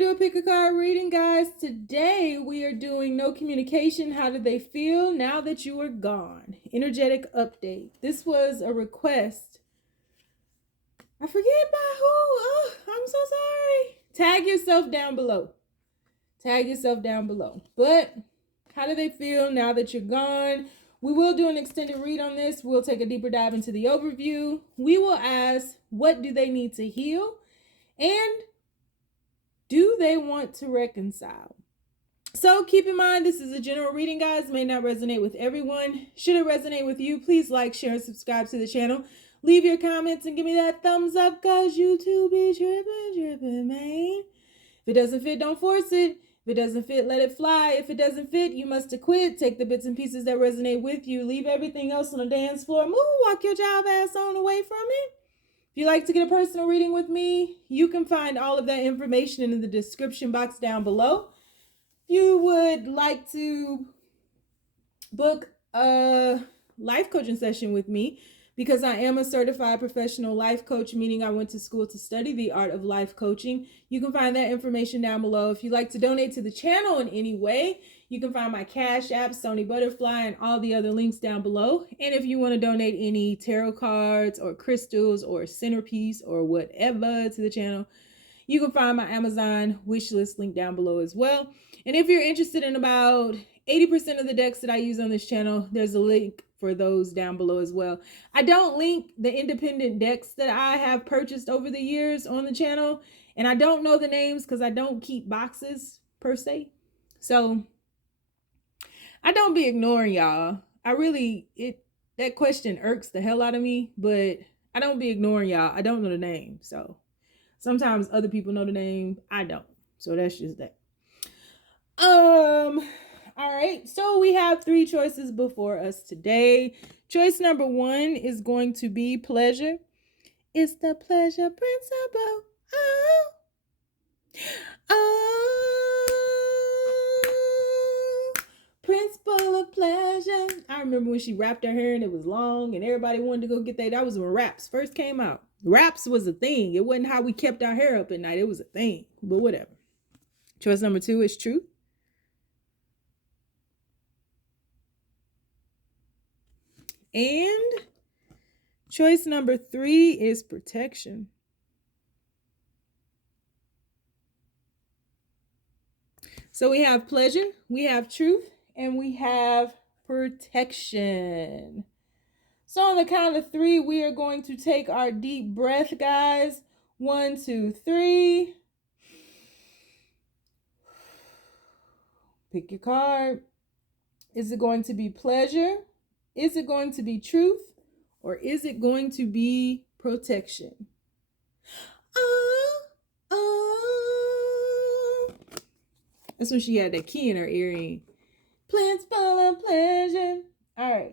do a pick a card reading, guys. Today we are doing no communication. How did they feel now that you are gone? Energetic update. This was a request. I forget by who. Oh, I'm so sorry. Tag yourself down below. Tag yourself down below. But how do they feel now that you're gone? We will do an extended read on this. We'll take a deeper dive into the overview. We will ask, what do they need to heal? And do they want to reconcile? So keep in mind, this is a general reading, guys. May not resonate with everyone. Should it resonate with you, please like, share, and subscribe to the channel. Leave your comments and give me that thumbs up, because YouTube be tripping, man. If it doesn't fit, don't force it. If it doesn't fit, let it fly. If it doesn't fit, you must quit. Take the bits and pieces that resonate with you. Leave everything else on the dance floor. Move, walk your job ass on away from it. If you'd like to get a personal reading with me, you can find all of that information in the description box down below. If you would like to book a life coaching session with me, because I am a certified professional life coach, meaning I went to school to study the art of life coaching, you can find that information down below. If you'd like to donate to the channel in any way, you can find my Cash App, Sony Butterfly, and all the other links down below. And if you want to donate any tarot cards or crystals or centerpiece or whatever to the channel, you can find my Amazon wishlist link down below as well. And if you're interested in about 80% of the decks that I use on this channel, there's a link for those down below as well. I don't link the independent decks that I have purchased over the years on the channel, and I don't know the names because I don't keep boxes per se. So I don't be ignoring y'all. That question irks the hell out of me, but I don't be ignoring y'all. I don't know the name. So sometimes other people know the name. I don't. So that's just that. All right, so we have 3 choices before us today. Choice number 1 is going to be pleasure. It's the pleasure principle. Oh, principle of pleasure. I remember when she wrapped her hair and it was long and everybody wanted to go get that. That was when wraps first came out. Wraps was a thing. It wasn't how we kept our hair up at night. It was a thing, but whatever. Choice number 2 is truth. And choice number 3 is protection. So we have pleasure, we have truth, and we have protection. So on the count of 3, we are going to take our deep breath, guys. 1, 2, 3. Pick your card. Is it going to be pleasure? Is it going to be truth, or is it going to be protection? That's when she had that key in her earring. Plants full of pleasure. All right.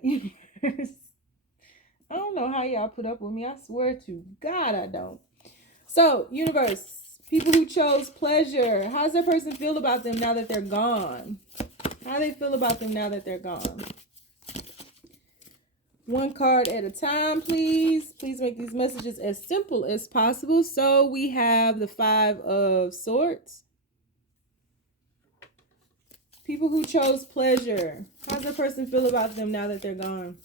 I don't know how y'all put up with me. I swear to God I don't. So, universe, people who chose pleasure, how does that person feel about them now that they're gone? How do they feel about them now that they're gone? 1 card at a time, please. Please make these messages as simple as possible. So we have the 5 of Swords. People who chose pleasure. How does that person feel about them now that they're gone?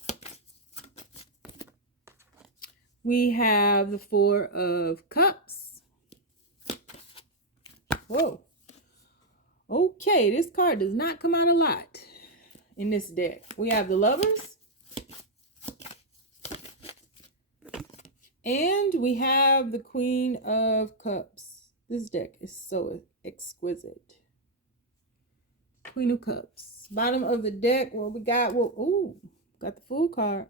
We have the 4 of Cups. Whoa. Okay, this card does not come out a lot in this deck. We have the Lovers. And we have the Queen of Cups. This deck is so exquisite. Queen of Cups. Bottom of the deck, what we got? Well, ooh, got the Fool card.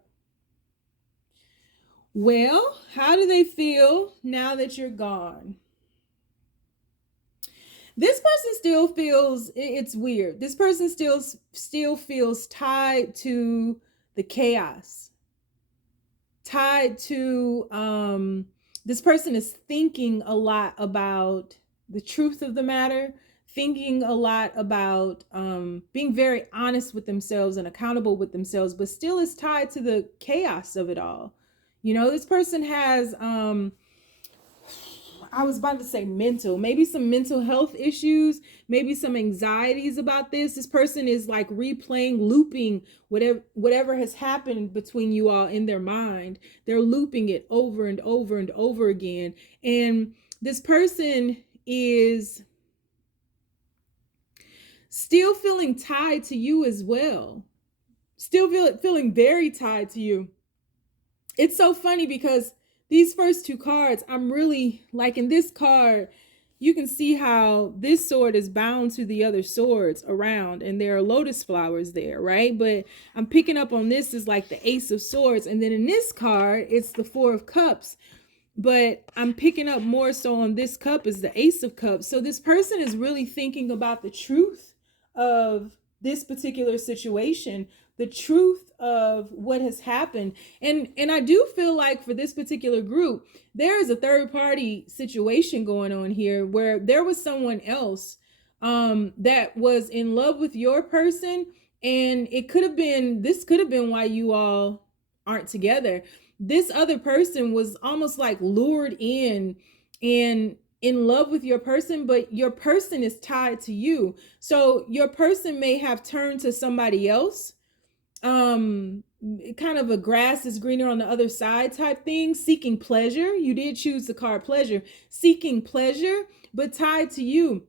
Well, how do they feel now that you're gone? This person still feels, it's weird. This person still feels tied to the chaos. Tied to, this person is thinking a lot about the truth of the matter, thinking a lot about being very honest with themselves and accountable with themselves, but still is tied to the chaos of it all. You know, this person has, I was about to say mental, maybe some mental health issues, maybe some anxieties about this. This person is like replaying, looping whatever has happened between you all in their mind. They're looping it over and over and over again. And this person is still feeling tied to you as well. Still feeling very tied to you. It's so funny because these first two cards, I'm really like, in this card, you can see how this sword is bound to the other swords around, and there are lotus flowers there, right? But I'm picking up on this as like the Ace of Swords. And then in this card, it's the Four of Cups. But I'm picking up more so on this cup is the Ace of Cups. So this person is really thinking about the truth of this particular situation, the truth of what has happened. And I do feel like for this particular group, there is a third party situation going on here where there was someone else that was in love with your person. And this could have been why you all aren't together. This other person was almost like lured in and in love with your person, but your person is tied to you. So your person may have turned to somebody else. Kind of a grass is greener on the other side type thing, seeking pleasure. You did choose the card pleasure, seeking pleasure, but tied to you.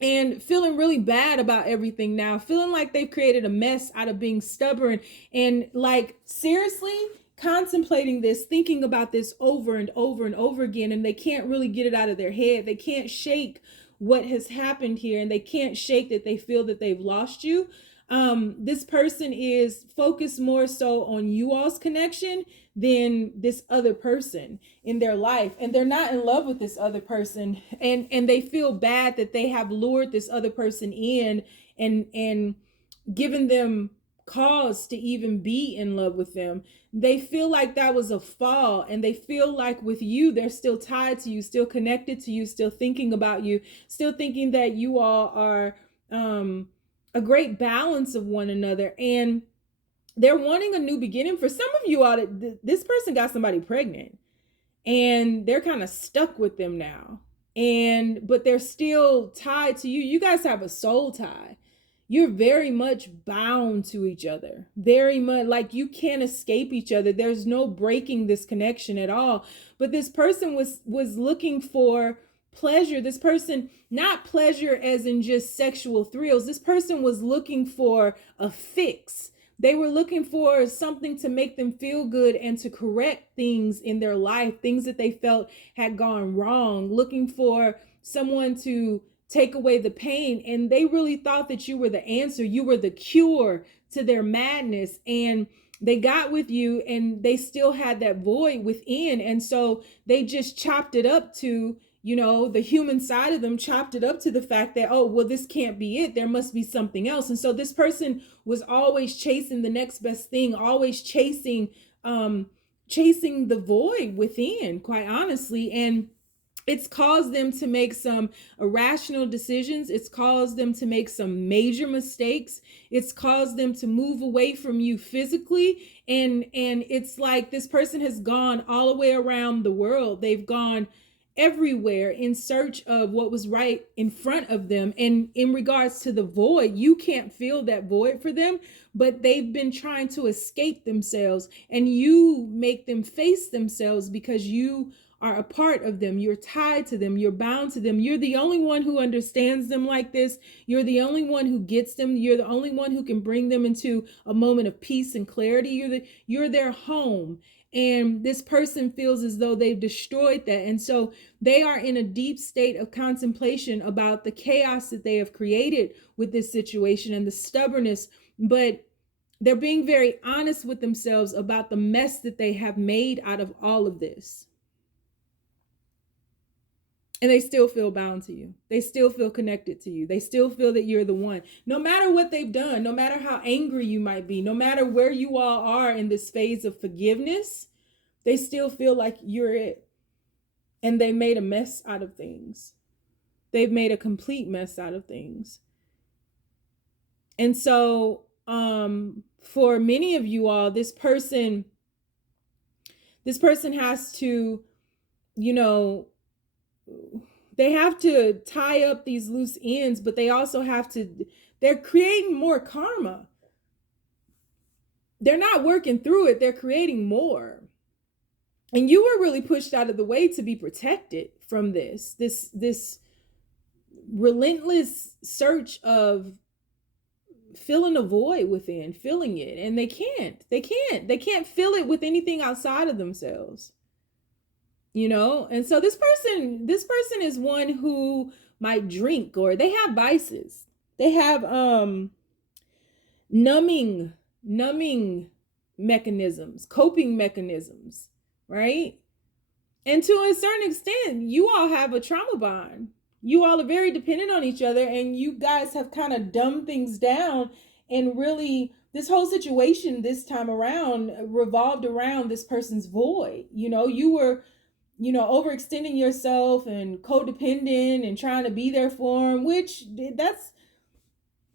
And feeling really bad about everything now, feeling like they've created a mess out of being stubborn, and like seriously contemplating this, thinking about this over and over and over again, and they can't really get it out of their head. They can't shake what has happened here, and they can't shake that they feel that they've lost you. This person is focused more so on you all's connection than this other person in their life, and they're not in love with this other person, and they feel bad that they have lured this other person in and given them cause to even be in love with them. They feel like that was a fall, and they feel like with you, they're still tied to you, still connected to you, still thinking about you, still thinking that you all are a great balance of one another. And they're wanting a new beginning. For some of you all, this person got somebody pregnant and they're kind of stuck with them now. But they're still tied to you. You guys have a soul tie. You're very much bound to each other. Very much like you can't escape each other. There's no breaking this connection at all. But this person was looking for pleasure. This person, not pleasure as in just sexual thrills. This person was looking for a fix. They were looking for something to make them feel good and to correct things in their life, things that they felt had gone wrong, looking for someone to take away the pain. And they really thought that you were the answer. You were the cure to their madness. And they got with you and they still had that void within. And so they just chopped it up to, the human side of them chopped it up to the fact that, oh, well, this can't be it. There must be something else. And so this person was always chasing the next best thing, always chasing the void within, quite honestly. And it's caused them to make some irrational decisions. It's caused them to make some major mistakes. It's caused them to move away from you physically. And it's like this person has gone all the way around the world. They've gone everywhere in search of what was right in front of them. And in regards to the void, you can't feel that void for them, but they've been trying to escape themselves, and you make them face themselves because you are a part of them. You're tied to them. You're bound to them. You're the only one who understands them like this. You're the only one who gets them. You're the only one who can bring them into a moment of peace and clarity. You're their home. And this person feels as though they've destroyed that. And so they are in a deep state of contemplation about the chaos that they have created with this situation and the stubbornness. But they're being very honest with themselves about the mess that they have made out of all of this. And they still feel bound to you. They still feel connected to you. They still feel that you're the one. No matter what they've done, no matter how angry you might be, no matter where you all are in this phase of forgiveness, they still feel like you're it. And they made a mess out of things. They've made a complete mess out of things. And so for many of you all, this person has to, they have to tie up these loose ends, but they also have to, they're creating more karma. They're not working through it, they're creating more. And you were really pushed out of the way to be protected from this relentless search of filling a void within, filling it. And they can't fill it with anything outside of themselves. You know? And so this person is one who might drink, or they have vices. They have numbing mechanisms, coping mechanisms, right? And to a certain extent, you all have a trauma bond. You all are very dependent on each other, and you guys have kind of dumbed things down, and really this whole situation this time around revolved around this person's void. You know, you were, you know, overextending yourself and codependent and trying to be there for him, which that's,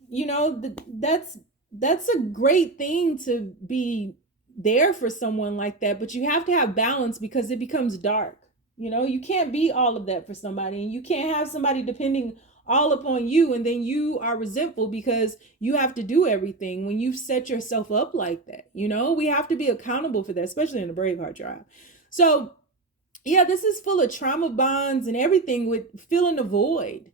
you know, that's a great thing to be there for someone like that, but you have to have balance because it becomes dark. You know, you can't be all of that for somebody, and you can't have somebody depending all upon you, and then you are resentful because you have to do everything when you've set yourself up like that. You know, we have to be accountable for that, especially in the Braveheart tribe. So yeah, this is full of trauma bonds and everything with filling a void.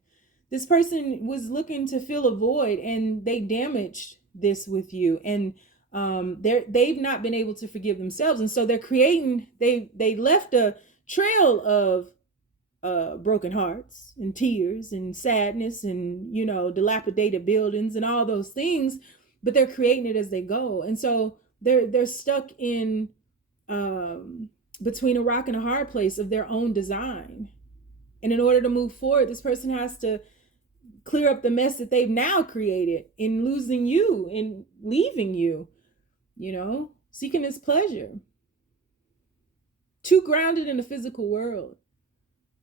This person was looking to fill a void, and they damaged this with you, and they've not been able to forgive themselves, and so they're creating, they left a trail of broken hearts and tears and sadness and, you know, dilapidated buildings and all those things, but they're creating it as they go. And so they're stuck in between a rock and a hard place of their own design. And in order to move forward, this person has to clear up the mess that they've now created in losing you, in leaving you, you know, seeking his pleasure. Too grounded in the physical world,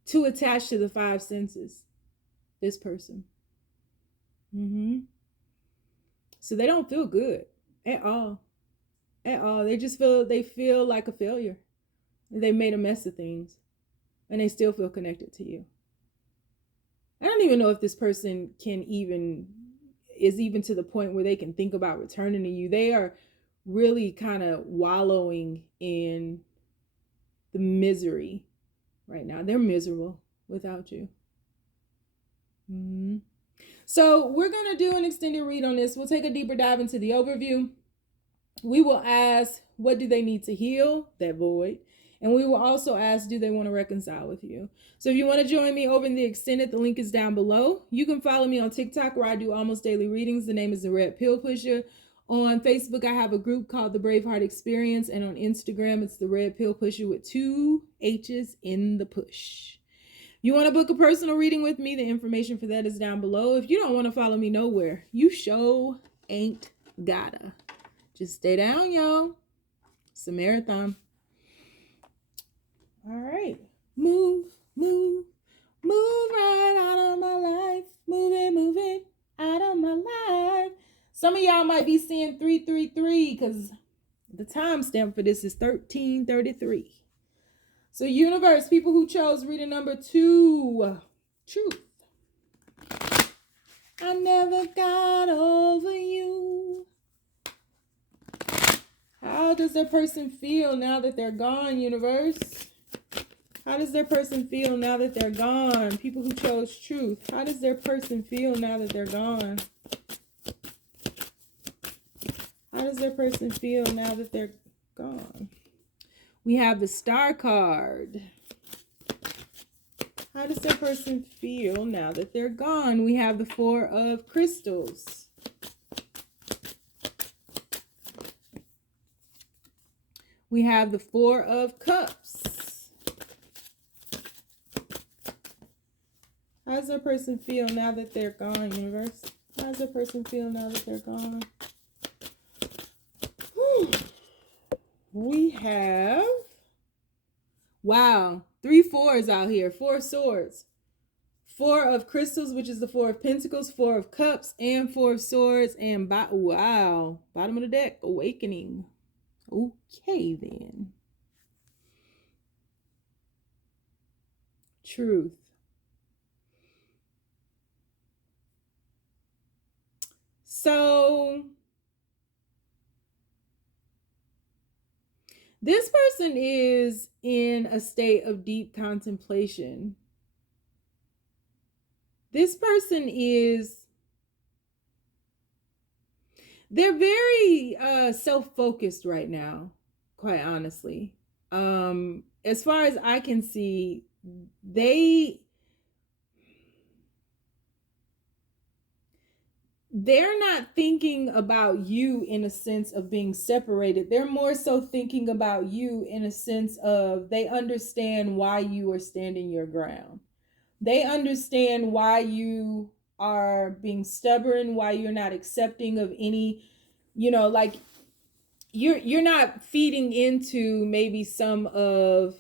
too attached to the five senses, this person. So they don't feel good at all. At all. They just feel like a failure. They made a mess of things, and they still feel connected to you. I don't even know if this person is even to the point where they can think about returning to you. They are really kind of wallowing in the misery right now. They're miserable without you. So we're going to do an extended read on this. We'll take a deeper dive into the overview. We will ask, what do they need to heal that void? And we will also ask, do they want to reconcile with you? So if you want to join me over in the extended, the link is down below. You can follow me on TikTok, where I do almost daily readings. The name is the Red Pill Pusher. On Facebook, I have a group called the Braveheart Experience. And on Instagram, it's the Red Pill Pusher with 2 H's in the push. You want to book a personal reading with me? The information for that is down below. If you don't want to follow me nowhere, you sure ain't gotta. Just stay down, y'all. It's a marathon. All right. Move right out of my life. Move it out of my life. Some of y'all might be seeing 333 because the timestamp for this is 1333. So universe, people who chose reading number 2, truth. I never got over you. How does that person feel now that they're gone, universe? How does their person feel now that they're gone? People who chose truth. How does their person feel now that they're gone? How does their person feel now that they're gone? We have the Star card. How does their person feel now that they're gone? We have the 4 of Crystals. We have the 4 of Cups. How does their person feel now that they're gone, universe? How does their person feel now that they're gone? Whew. We have, wow, 3 4s out here. 4 swords. 4 of Crystals, which is the 4 of Pentacles, 4 of Cups, and 4 of Swords. And wow, bottom of the deck, Awakening. Okay, then. Truth. So this person is in a state of deep contemplation. This person they're very self-focused right now, quite honestly. As far as I can see, they're not thinking about you in a sense of being separated. They're more so thinking about you in a sense of they understand why you are standing your ground. They understand why you are being stubborn, why you're not accepting of any, like you're not feeding into maybe some of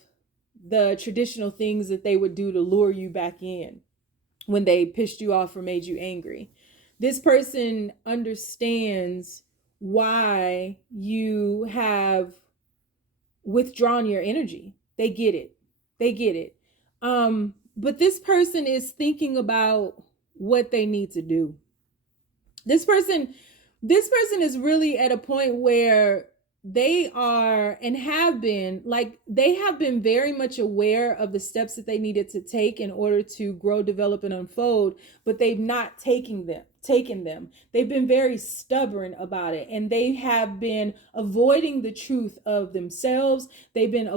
the traditional things that they would do to lure you back in when they pissed you off or made you angry. This person understands why you have withdrawn your energy. They get it. They get it. But this person is thinking about what they need to do. This person is really at a point where they are and have been they have been very much aware of the steps that they needed to take in order to grow, develop, and unfold, but they've not taken them. They've been very stubborn about it, and they have been avoiding the truth of themselves. They've been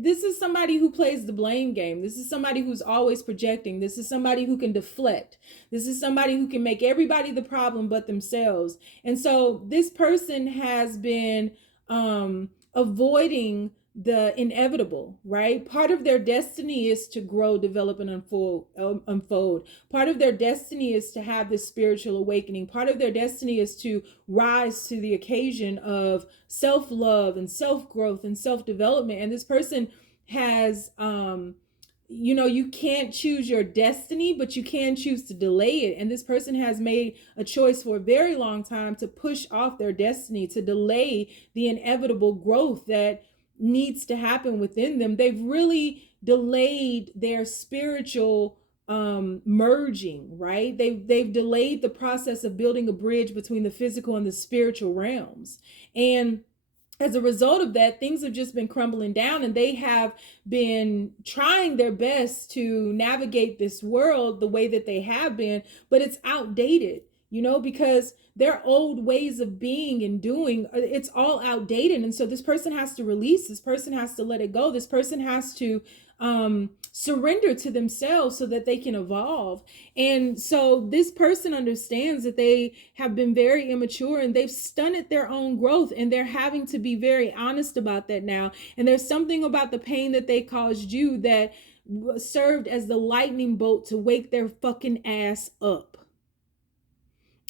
this is somebody who plays the blame game. This is somebody who's always projecting. This is somebody who can deflect. This is somebody who can make everybody the problem but themselves. And so this person has been avoiding the inevitable, right? Part of their destiny is to grow, develop, and unfold. Part of their destiny is to have this spiritual awakening. Part of their destiny is to rise to the occasion of self-love and self-growth and self-development. And this person has you can't choose your destiny, but you can choose to delay it. And this person has made a choice for a very long time to push off their destiny, to delay the inevitable growth that needs to happen within them. They've really delayed their spiritual merging, right? They've delayed the process of building a bridge between the physical and the spiritual realms. And as a result of that, things have just been crumbling down, and they have been trying their best to navigate this world the way that they have been, but it's outdated, because their old ways of being and doing, it's all outdated. And so this person has to release, this person has to let it go, this person has to surrender to themselves so that they can evolve. And so this person understands that they have been very immature and they've stunted their own growth, and they're having to be very honest about that now. And there's something about the pain that they caused you that served as the lightning bolt to wake their fucking ass up.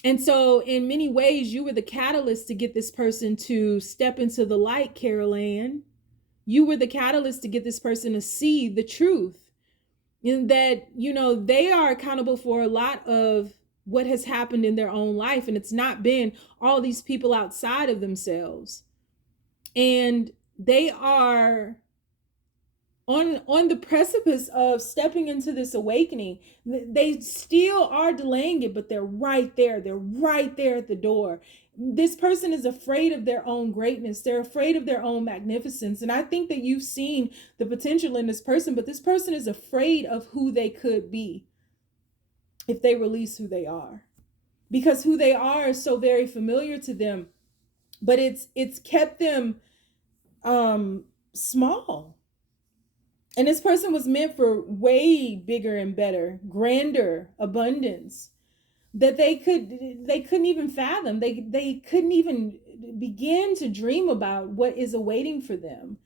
And so in many ways, you were the catalyst to get this person to step into the light, Carol Ann. You were the catalyst to get this person to see the truth, in that, they are accountable for a lot of what has happened in their own life. And it's not been all these people outside of themselves. And they are on the precipice of stepping into this awakening. They still are delaying it, but they're right there. They're right there at the door. This person is afraid of their own greatness. They're afraid of their own magnificence. And I think that you've seen the potential in this person, but this person is afraid of who they could be if they release who they are, because who they are is so very familiar to them, but it's kept them small. And this person was meant for way bigger and better, grander abundance that they couldn't even fathom. They couldn't even begin to dream about what is awaiting for them.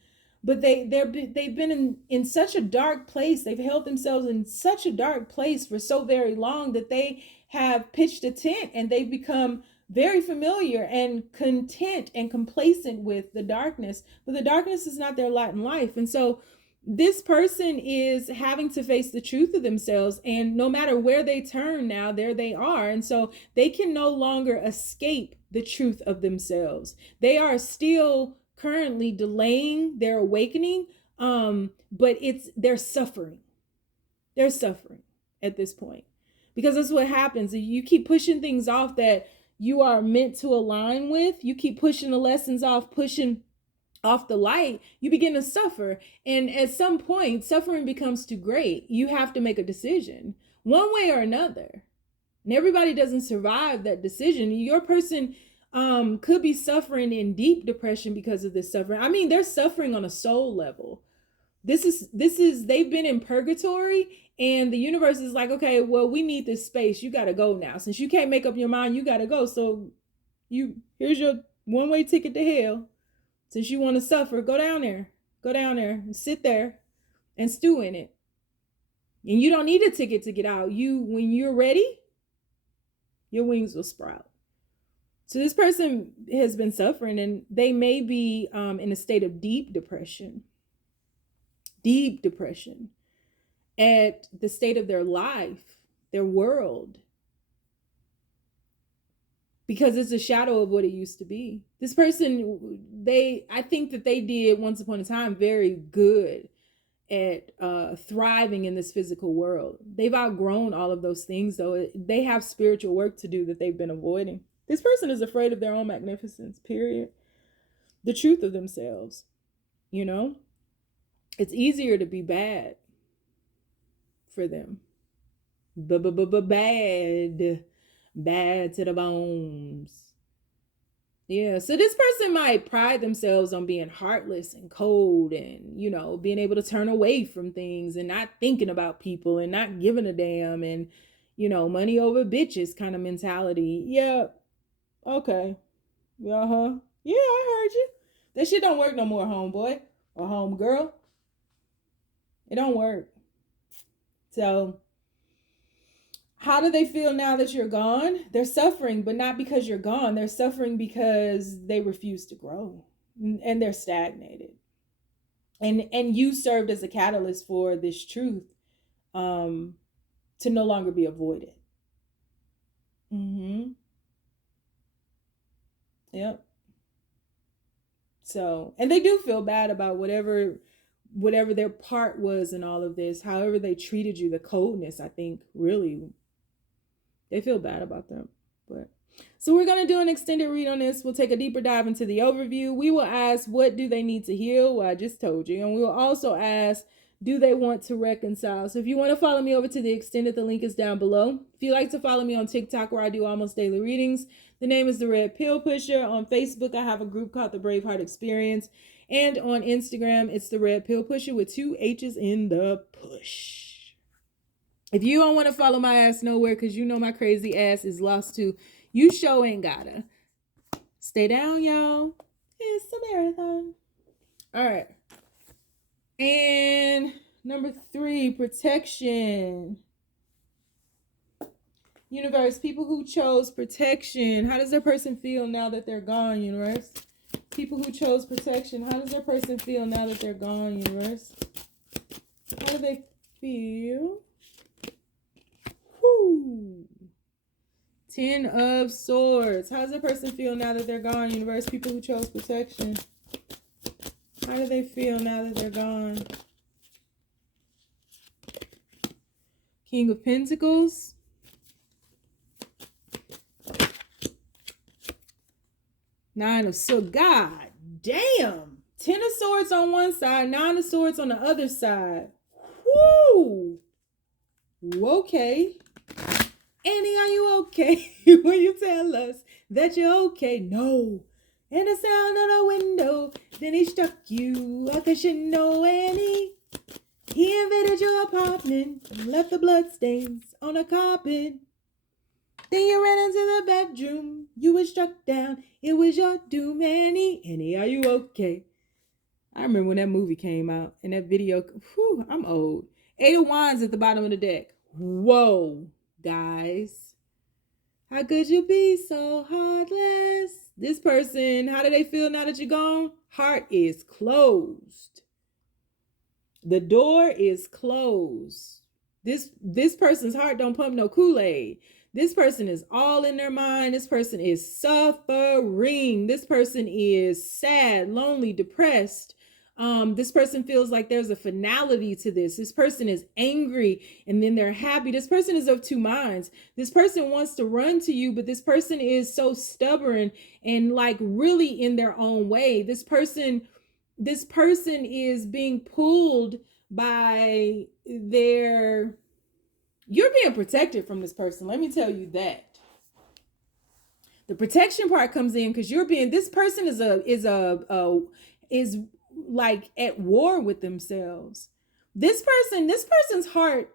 But they've been in such a dark place. They've held themselves in such a dark place for so very long that they have pitched a tent, and they've become very familiar and content and complacent with the darkness. But the darkness is not their lot in life. And so this person is having to face the truth of themselves, and no matter where they turn now, there they are. And so they can no longer escape the truth of themselves. They are still currently delaying their awakening, but they're suffering. They're suffering at this point, because that's what happens. You keep pushing things off that you are meant to align with. You keep pushing the lessons off, pushing off the light, you begin to suffer. And at some point, suffering becomes too great. You have to make a decision one way or another. And everybody doesn't survive that decision. Your person could be suffering in deep depression because of this suffering. I mean, they're suffering on a soul level. This is they've been in purgatory, and the universe is like, okay, well, we need this space. You got to go now. Since you can't make up your mind, you got to go. So here's your one-way ticket to hell. Since you want to suffer, go down there and sit there and stew in it. And you don't need a ticket to get out. When you're ready, your wings will sprout. So this person has been suffering, and they may be in a state of deep depression at the state of their life, their world, because it's a shadow of what it used to be. This person, I think that they did once upon a time very good at thriving in this physical world. They've outgrown all of those things, though. They have spiritual work to do that they've been avoiding. This person is afraid of their own magnificence, period. The truth of themselves, It's easier to be bad for them. Bad to the bones. Yeah, so this person might pride themselves on being heartless and cold and, being able to turn away from things and not thinking about people and not giving a damn and, money over bitches kind of mentality. Yeah, okay. Uh-huh. Yeah, I heard you. That shit don't work no more, homeboy or homegirl. It don't work. So how do they feel now that you're gone? They're suffering, but not because you're gone. They're suffering because they refuse to grow and they're stagnated. And you served as a catalyst for this truth to no longer be avoided. Yep. So, and they do feel bad about whatever their part was in all of this, however they treated you, the coldness, I think, really, they feel bad about them. But so we're going to do an extended read on this. We'll take a deeper dive into the overview. We will ask, what do they need to heal? Well, I just told you. And we will also ask, do they want to reconcile? So if you want to follow me over to the extended, the link is down below. If you like to follow me on TikTok, where I do almost daily readings, the name is The Red Pill Pusher. On Facebook, I have a group called the Braveheart Experience. And on Instagram, it's The Red Pill Pusher with 2 H's in the push. If you don't want to follow my ass nowhere because my crazy ass is lost too, you sure ain't gotta. Stay down, y'all. It's a marathon. All right. And number 3, protection. Universe, people who chose protection. How does their person feel now that they're gone, universe? People who chose protection. How does their person feel now that they're gone, universe? How do they feel? Whoo. 10 of Swords. How does their person feel now that they're gone, universe? People who chose protection. How do they feel now that they're gone? King of Pentacles. Nine of Swords. God damn. 10 of Swords on one side, 9 of Swords on the other side. Whoo. Okay. Annie, are you okay? When you tell us that you're okay? No. And the sound of the window, then he struck you. Cause you know, Annie, he invaded your apartment and left the bloodstains on the carpet. Then you ran into the bedroom. You were struck down. It was your doom, Annie. Annie, are you okay? I remember when that movie came out and that video. Whew, I'm old. 8 of Wands at the bottom of the deck. Whoa, guys. How could you be so heartless? This person, how do they feel now that you're gone? Heart is closed. The door is closed. This person's heart don't pump no Kool-Aid. This person is all in their mind. This person is suffering. This person is sad, lonely, depressed, This person feels like there's a finality to this. This person is angry and then they're happy. This person is of two minds. This person wants to run to you, but this person is so stubborn and like really in their own way. This person is being pulled by their, you're being protected from this person. Let me tell you that. The protection part comes in because you're being, this person is like at war with themselves. This person's heart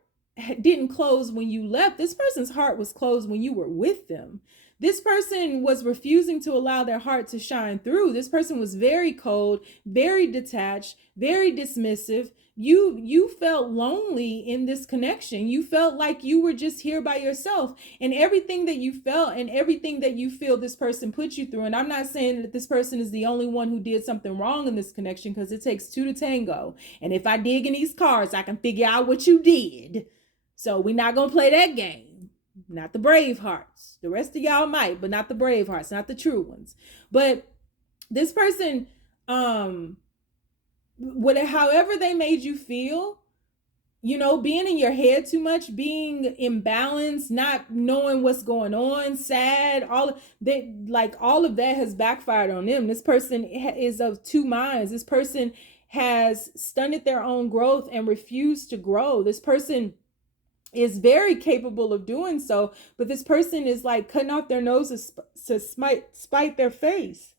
didn't close when you left. This person's heart was closed when you were with them. This person was refusing to allow their heart to shine through. This person was very cold, very detached, very dismissive. You felt lonely in this connection. You felt like you were just here by yourself, and everything that you felt and everything that you feel this person put you through. And I'm not saying that this person is the only one who did something wrong in this connection, because it takes two to tango. And if I dig in these cards, I can figure out what you did. So we're not going to play that game. Not the Bravehearts. The rest of y'all might, but not the Bravehearts, not the true ones. But this person, however they made you feel, being in your head too much, being imbalanced, not knowing what's going on, sad, all of that has backfired on them. This person is of two minds. This person has stunted their own growth and refused to grow. This person is very capable of doing so, but this person is like cutting off their nose to spite their face.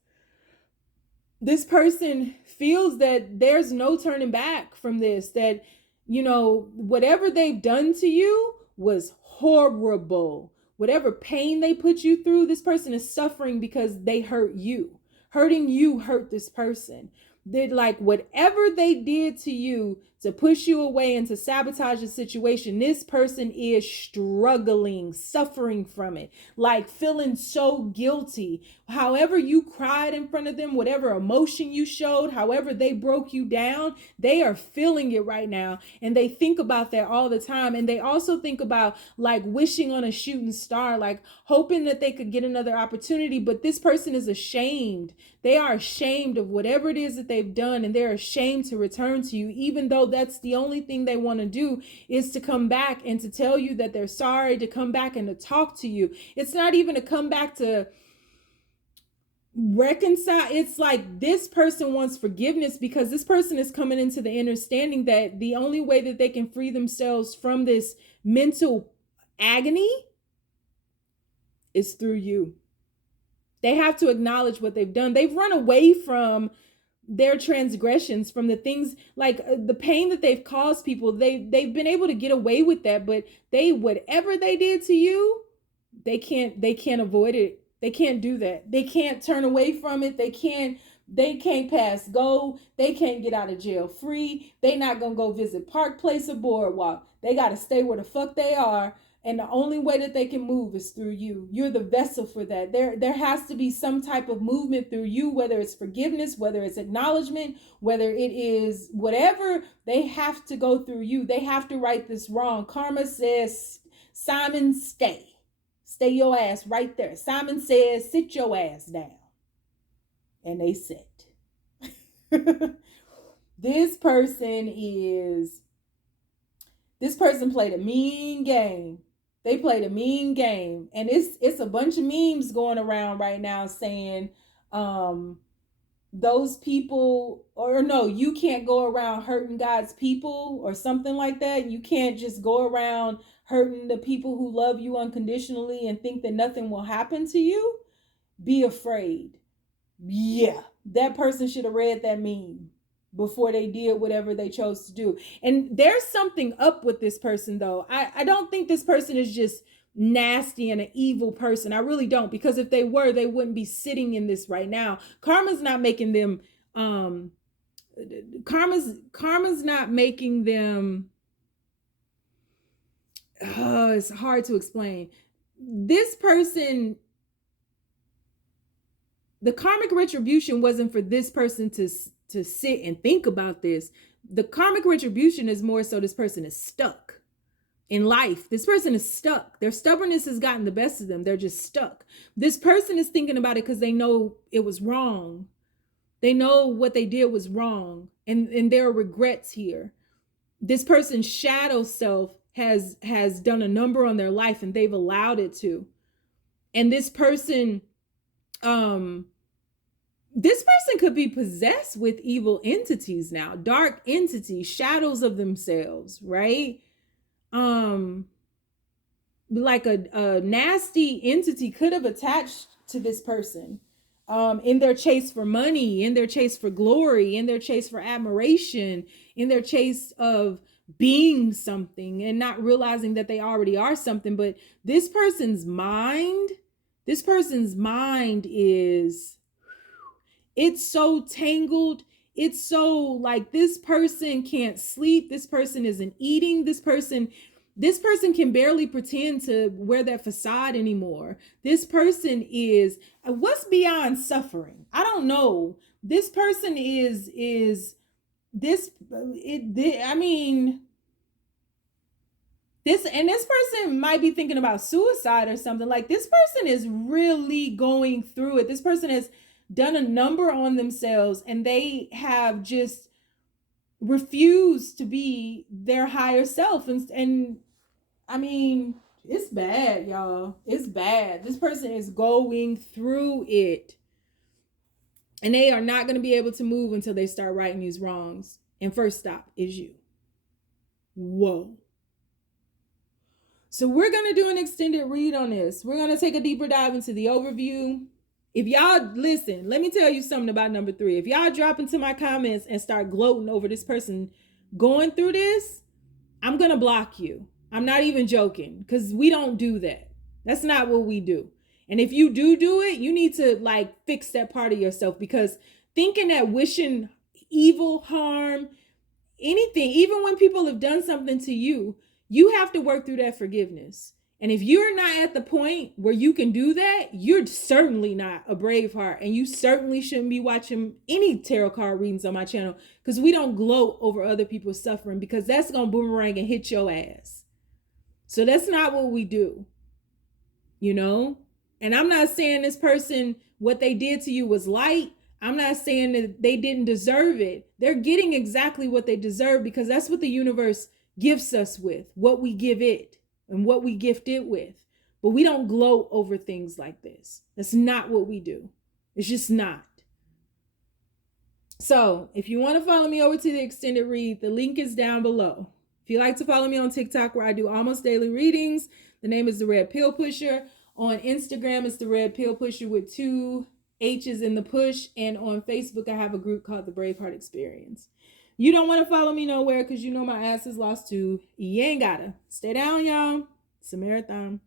This person feels that there's no turning back from this, that, whatever they've done to you was horrible. Whatever pain they put you through, this person is suffering because they hurt you. Hurting you hurt this person. They're like, whatever they did to you to push you away and to sabotage the situation, this person is struggling, suffering from it, like feeling so guilty. However you cried in front of them, whatever emotion you showed, however they broke you down, they are feeling it right now. And they think about that all the time. And they also think about like wishing on a shooting star, like hoping that they could get another opportunity. But this person is ashamed. They are ashamed of whatever it is that they've done, and they're ashamed to return to you, even though that's the only thing they want to do is to come back and to tell you that they're sorry, to come back and to talk to you. It's not even to come back to reconcile. It's like this person wants forgiveness because this person is coming into the understanding that the only way that they can free themselves from this mental agony is through you. They have to acknowledge what they've done. They've run away from their transgressions, from the things like the pain that they've caused people. They've been able to get away with that, but whatever they did to you, they can't avoid it. They can't do that. They can't turn away from it. They can't pass go. They can't get out of jail free. They not gonna go visit Park Place or Boardwalk. They gotta stay where the fuck they are. And the only way that they can move is through you. You're the vessel for that. There has to be some type of movement through you, whether it's forgiveness, whether it's acknowledgement, whether it is whatever. They have to go through you. They have to right this wrong. Karma says, Simon, stay. Stay your ass right there. Simon says, sit your ass down. And they sit. This person played a mean game. They played a mean game. And it's a bunch of memes going around right now saying, those people, or no, you can't go around hurting God's people or something like that. You can't just go around hurting the people who love you unconditionally and think that nothing will happen to you. Be afraid. Yeah, that person should have read that meme before they did whatever they chose to do. And there's something up with this person though. I don't think this person is just nasty and an evil person. I really don't, because if they were, they wouldn't be sitting in this right now. Karma's not making them karma's not making them it's hard to explain. This person, the karmic retribution wasn't for this person to sit and think about this. The karmic retribution is more so this person is stuck in life. This person is stuck. Their stubbornness has gotten the best of them. They're just stuck. This person is thinking about it because they know it was wrong. They know what they did was wrong, and there are regrets here. This person's shadow self has done a number on their life, and they've allowed it to. And this person could be possessed with evil entities now, dark entities, shadows of themselves, right? Like a nasty entity could have attached to this person in their chase for money, in their chase for glory, in their chase for admiration, in their chase of being something and not realizing that they already are something. But this person's mind is, it's so tangled. It's so like, this person can't sleep. This person isn't eating. This person can barely pretend to wear that facade anymore. This person is, what's beyond suffering? I don't know. This person is this, I mean, this person might be thinking about suicide or something. Like, this person is really going through it. This person has done a number on themselves, and they have just refused to be their higher self. And I mean, it's bad, y'all. It's bad. This person is going through it, and they are not going to be able to move until they start righting these wrongs. And first stop is you. Whoa. So we're going to do an extended read on this. We're going to take a deeper dive into the overview. If y'all listen, let me tell you something about number 3. If y'all drop into my comments and start gloating over this person going through this, I'm going to block you. I'm not even joking, because we don't do that. That's not what we do. And if you do it, you need to like fix that part of yourself, because thinking that wishing evil, harm, anything, even when people have done something to you, you have to work through that forgiveness. And if you're not at the point where you can do that, you're certainly not a Braveheart, and you certainly shouldn't be watching any tarot card readings on my channel, because we don't gloat over other people's suffering, because that's going to boomerang and hit your ass. So that's not what we do, you know? And I'm not saying this person, what they did to you was light. I'm not saying that they didn't deserve it. They're getting exactly what they deserve, because that's what the universe gifts us with, what we give it and what we gift it with. But we don't gloat over things like this. That's not what we do. It's just not. So if you want to follow me over to the extended read, the link is down below. If you like to follow me on TikTok, where I do almost daily readings, the name is The Red Pill Pusher. On Instagram, it's The Red Pill Pusher with 2 H's in the push. And on Facebook, I have a group called the Braveheart Experience. You don't want to follow me nowhere, because you know my ass is lost too. You ain't gotta. Stay down, y'all. It's a marathon.